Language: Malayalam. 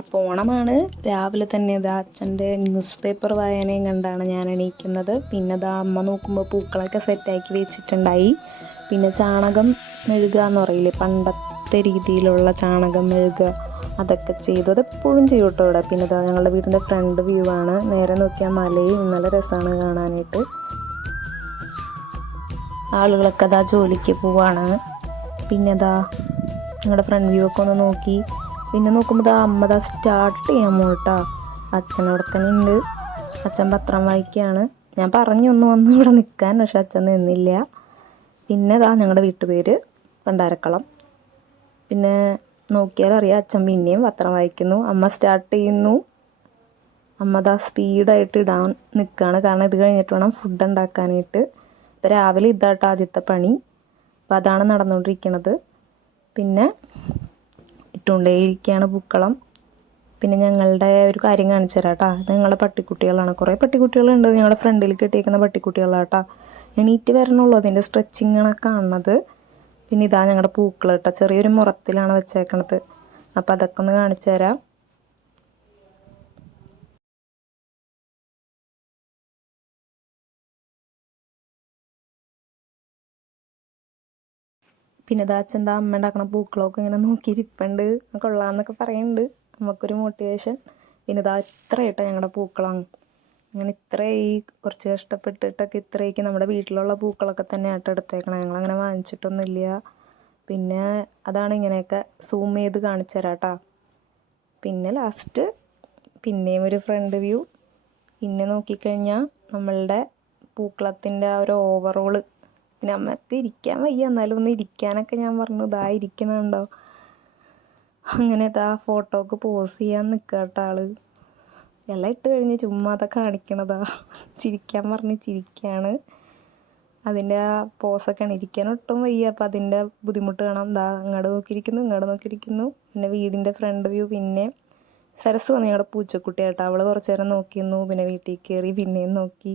അപ്പോൾ ഓണമാണ്. രാവിലെ തന്നെ ഇതാ അച്ഛൻ്റെ ന്യൂസ് പേപ്പർ വായനയും കണ്ടാണ് ഞാൻ എണീക്കുന്നത്. പിന്നെ ഇതാ അമ്മ നോക്കുമ്പോൾ പൂക്കളൊക്കെ സെറ്റാക്കി വെച്ചിട്ടുണ്ടായി. പിന്നെ ചാണകം മെഴുകുക എന്ന് പറയില്ലേ, പണ്ടത്തെ രീതിയിലുള്ള ചാണകം മെഴുകുക, അതൊക്കെ ചെയ്തു. അതെപ്പോഴും ചെയ്യും കേട്ടോ ഇവിടെ. പിന്നെ ഇതാ ഞങ്ങളുടെ വീടിൻ്റെ ഫ്രണ്ട് വ്യൂ ആണ്. നേരെ നോക്കിയാൽ മലയും നല്ല രസമാണ് കാണാനായിട്ട്. ആളുകളൊക്കെ അതാ ജോലിക്ക് പോവാണ്. പിന്നെ ഇതാ ഞങ്ങളുടെ ഫ്രണ്ട് വ്യൂ ഒക്കെ ഒന്ന് നോക്കി. പിന്നെ നോക്കുമ്പോൾ അമ്മ സ്റ്റാർട്ട് ചെയ്യാൻ പോട്ടാ. അച്ഛൻ അവിടെ തന്നെ ഉണ്ട്. അച്ഛൻ പത്രം വായിക്കുകയാണ്. ഞാൻ പറഞ്ഞൊന്ന് വന്ന് ഇവിടെ നിൽക്കാൻ, പക്ഷെ അച്ഛൻ നിന്നില്ല. പിന്നെ ഞങ്ങളുടെ വീട്ടുപേര് പണ്ടാരക്കളം. പിന്നെ നോക്കിയാൽ അറിയാം അച്ഛൻ പിന്നെയും പത്രം വായിക്കുന്നു. അമ്മ സ്റ്റാർട്ട് ചെയ്യുന്നു. അമ്മ സ്പീഡായിട്ട് ഇടാൻ നിൽക്കുകയാണ്, കാരണം ഇത് കഴിഞ്ഞിട്ട് വേണം ഫുഡ് ഉണ്ടാക്കാനായിട്ട്. ഇപ്പം രാവിലെ ഇതായിട്ട് ആദ്യത്തെ പണി. അപ്പം അതാണ് നടന്നുകൊണ്ടിരിക്കുന്നത്. പിന്നെ ഇട്ടുകൊണ്ടേയിരിക്കുകയാണ് പൂക്കളം. പിന്നെ ഞങ്ങളുടെ ഒരു കാര്യം കാണിച്ചു തരാം കേട്ടോ. ഇത് ഞങ്ങളുടെ പട്ടിക്കുട്ടികളാണ്. കുറേ പട്ടിക്കുട്ടികളുണ്ട്. ഞങ്ങളുടെ ഫ്രണ്ടിൽ കെട്ടിയേക്കുന്ന പട്ടിക്കുട്ടികളാണ് കേട്ടോ. എണീറ്റ് വരണുള്ളൂ. അതിൻ്റെ സ്ട്രെച്ചിങ്ങാണ് കാണുന്നത്. പിന്നെ ഇതാ ഞങ്ങളുടെ പൂക്കൾ കേട്ടോ. ചെറിയൊരു മുറത്തിലാണ് വെച്ചേക്കണത്. അപ്പോൾ അതൊക്കെ ഒന്ന് കാണിച്ചു തരാം. പിന്നെ അച്ഛൻ അമ്മ ഉണ്ടാക്കണ പൂക്കളൊക്കെ ഇങ്ങനെ നോക്കിയിരിപ്പുണ്ട്. കൊള്ളാമെന്നൊക്കെ പറയുന്നുണ്ട്. നമുക്കൊരു മോട്ടിവേഷൻ. പിന്നെ ഇത്രയായിട്ടോ ഞങ്ങളുടെ പൂക്കളാണ്. അങ്ങനെ ഇത്രയും കുറച്ച് കഷ്ടപ്പെട്ടിട്ടൊക്കെ ഇത്രയൊക്കെ നമ്മുടെ വീട്ടിലുള്ള പൂക്കളൊക്കെ തന്നെ ആയിട്ട് എടുത്തേക്കണം. ഞങ്ങളങ്ങനെ വാങ്ങിച്ചിട്ടൊന്നുമില്ല. പിന്നെ അതാണ് ഇങ്ങനെയൊക്കെ സൂം ചെയ്ത് കാണിച്ചു തരാം കേട്ടോ. പിന്നെ ലാസ്റ്റ് പിന്നെയും ഒരു ഫ്രണ്ട് വ്യൂ. പിന്നെ നോക്കിക്കഴിഞ്ഞാൽ നമ്മളുടെ പൂക്കളത്തിൻ്റെ ആ ഒരു ഓവറോള്. പിന്നെ അമ്മക്ക് ഇരിക്കാൻ വയ്യ, എന്നാലും ഒന്ന് ഇരിക്കാനൊക്കെ ഞാൻ പറഞ്ഞു. ഇരിക്കുന്നുണ്ടോ. അങ്ങനെ ഫോട്ടോക്ക് പോസ് ചെയ്യാൻ നിൽക്കുക കേട്ടോ ആള്. എല്ലാം ഇട്ട് കഴിഞ്ഞ് ചുമ്മാ അതൊക്കെ കാണിക്കണതാ. ചിരിക്കാൻ പറഞ്ഞ് ചിരിക്കുകയാണ്. അതിൻ്റെ ആ പോസൊക്കെയാണ്. ഇരിക്കാൻ ഒട്ടും വയ്യ. അപ്പം അതിൻ്റെ ബുദ്ധിമുട്ട് കാണാം. അങ്ങോട്ട് നോക്കിയിരിക്കുന്നു, ഇങ്ങോട്ട് നോക്കിയിരിക്കുന്നു. പിന്നെ വീടിൻ്റെ ഫ്രണ്ട് വ്യൂ. പിന്നെ സരസ് വന്ന് ഞങ്ങളുടെ പൂച്ചക്കുട്ടിയാട്ടോ. അവൾ കുറച്ച് നേരം നോക്കിയിരുന്നു. പിന്നെ വീട്ടിൽ കയറി പിന്നെയും നോക്കി.